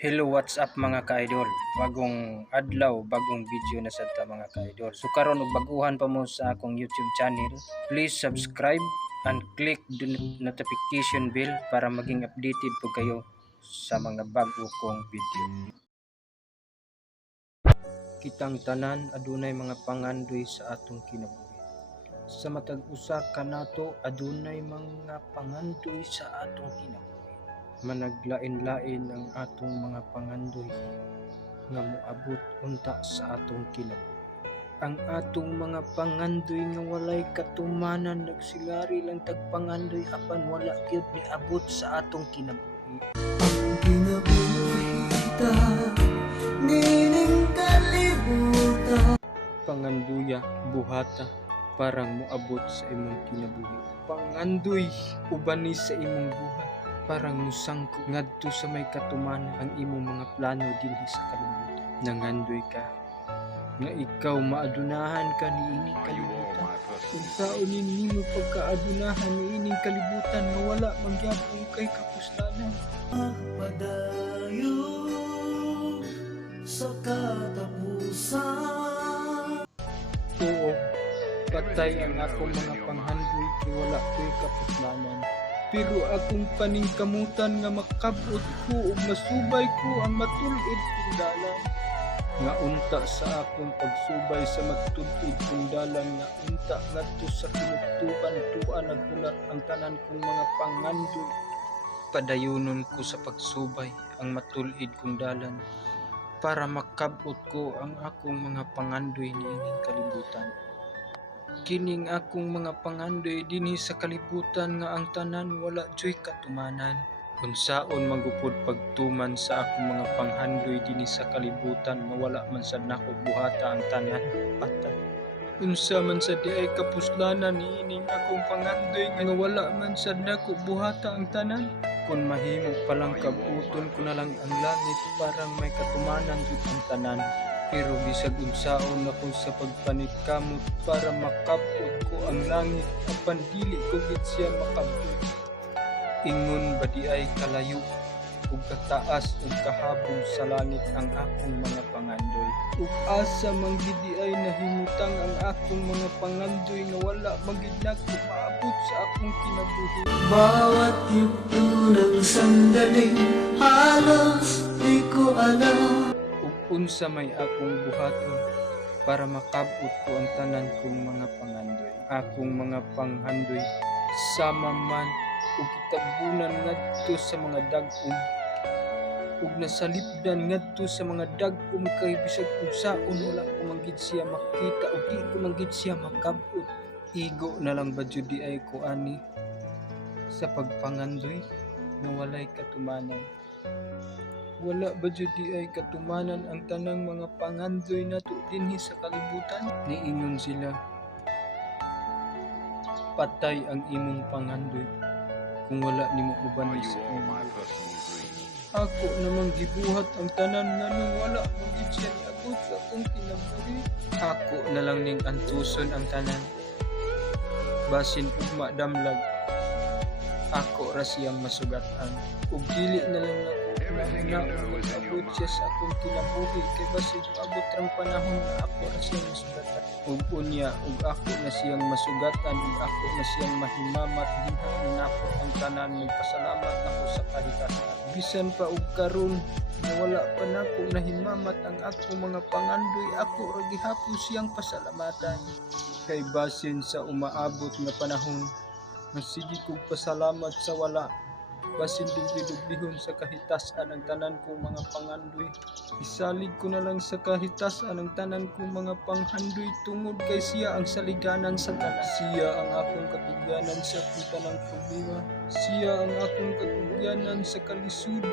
Hello, what's up mga ka-idol? Bagong adlaw, bagong video na sa ta mga ka-idol. So karon og baguhan pa mo sa akong YouTube channel, please subscribe and click the notification bell para maging updated po kayo sa mga bago kong video. Kitang tanan adunay mga pangandoy sa atong kinabuhi. Sa matag usa ka nato adunay mga pangandoy sa atong kinabuhi. Managlain-lain ang atong mga pangandoy nga moabot unta sa atong kinabuhi. Ang atong mga pangandoy nga walay katumanan nagsilari lang tagpangandoy apan wala gyud niabot sa atong kinabuhi. Ang kinabuhi ta nining kalibutan. Panganduya buhata parang moabot sa imong kinabuhi. Pangandoy ubani sa imong buhat parang musangko ngadto sa may katumanan ang imong mga plano dinhi sa kalibutan. Nangandoy ka nga ikaw maadunahan ka niining kalibutan. Kung saon nimo pagkaadunahan niining kalibutan nga wala mangyapon kay kapuslanan. Padayo sa katapusan. Oo, patay ang akong mga panghandoy kay wala ko'y kapuslanan. Pero akong paningkamutan nga makabot ko ug masubay ko ang matulid kong dalan. Nga unta sa akong pagsubay sa matulid kong dalan nga unta ngadto sa kinugtuban tuan nagulat ang tanan kong mga pangandoy. Padayonon ko sa pagsubay ang matulid kong dalan para makabot ko ang akong mga pangandoy niining kalibutan. Kining akong mga pangandoy dinhi sa kalibutan nga ang tanan wala joy katumanan. Unsaon magupod pagtuman sa akong mga panghandoy dinhi sa kalibutan nga wala man sad nako buhata ang tanan patay. Unsa man sa diay kapuslanan niining akong pangandoy nga wala man sad nako buhata ang tanan. Kung mahimo palang kabuton ko na lang ang langit parang may katumanan jud ang tanan. Pero bisag unsaon ako sa pagpanitkamot para makabot ko ang langit apan dili ko gid siya makabot. Ingon ba di ay kalayo ug kataas ug kahabog sa langit ang akong mga pangandoy. Ug asa man gid di ay nahimutang ang akong mga pangandoy nga wala magid nako maabot sa akong kinabuhi. Bawat yugto ng sandaling halos di ko alam. Ug unsa may akong buhaton para makabot ko ang tanan kong mga pangandoy. Akong mga panghandoy sama man ug kitabunan ngadto sa mga dag-om ug nasalipdan ngadto sa mga dag-om kay bisag unsaon wala ko manggid siya makita ug di ko manggid siya makabot. Igo na lang ba jud di ay ko ani sa pagpangandoy na walay katumanan. Wala ba jud di ay katumanan ang tanang mga pangandoy nato dinhi sa kalibutan? Niingon sila, patay ang imong pangandoy kung wala nimo uban sa imong. Ako namang gibuhat ang tanan nga nung wala magid siya niabot sa akong kinabuhi. Ako na lang ning antuson ang tanan. Basin ugma damlag, ako ra siyang masugatan. Ug dili na lang nako abot siya sa akong kinabuhi kay basin abot rang panahon na ako ra siyang masugatan. Ug unya ug ako na siyang masugatan ug ako na siyang mahimamat dinha nako ang tanan. Nagpasalamat ako sa kahitasan. Bisan pa og karon na wala pa nako nahimamat ang akong mga pangandoy, ako ra gihapon siyang pasalamatan. Kay basin sa umaabot nga panahon masigi kog pasalamat sa wala. Basin dugli-duglihon sa kahitasan ang tanan kong mga pangandoy. Isalig ko na lang sa kahitasan ang tanan kong mga panghandoy tungod kay siya ang saliganan sa tanan. Siya ang akong katugyanan sa tanang problema. Siya ang akong katugyanan sa kalisod.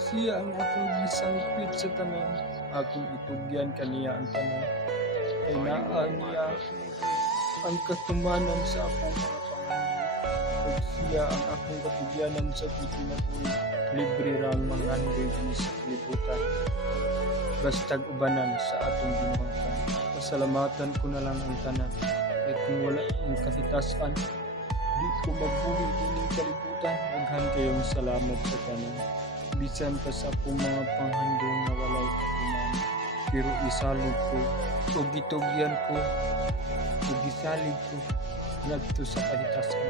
Siya ang akong gisangpit sa tanan. Akong itugyan kaniya ang tanan. Kay naa niya ang katumanan sa akong mga pangandoy. Ug siya ang akong katugyanan sa kinabuhi. Libre rang manghandoy dinhi sa kalibutan. Bastag ubanan sa atong ginuhatan. Pasalamatan ko na lang ang tanan. Kay kung wala ang kahitasan, di ko magbuhi dining kalibutan. Daghan kayong salamat sa tanan. bisan pa sa akong mga panghandong na walay katuman. Pero isalig ko, o gitugyan ko, o gisalig ko, ngadto sa kahitasan.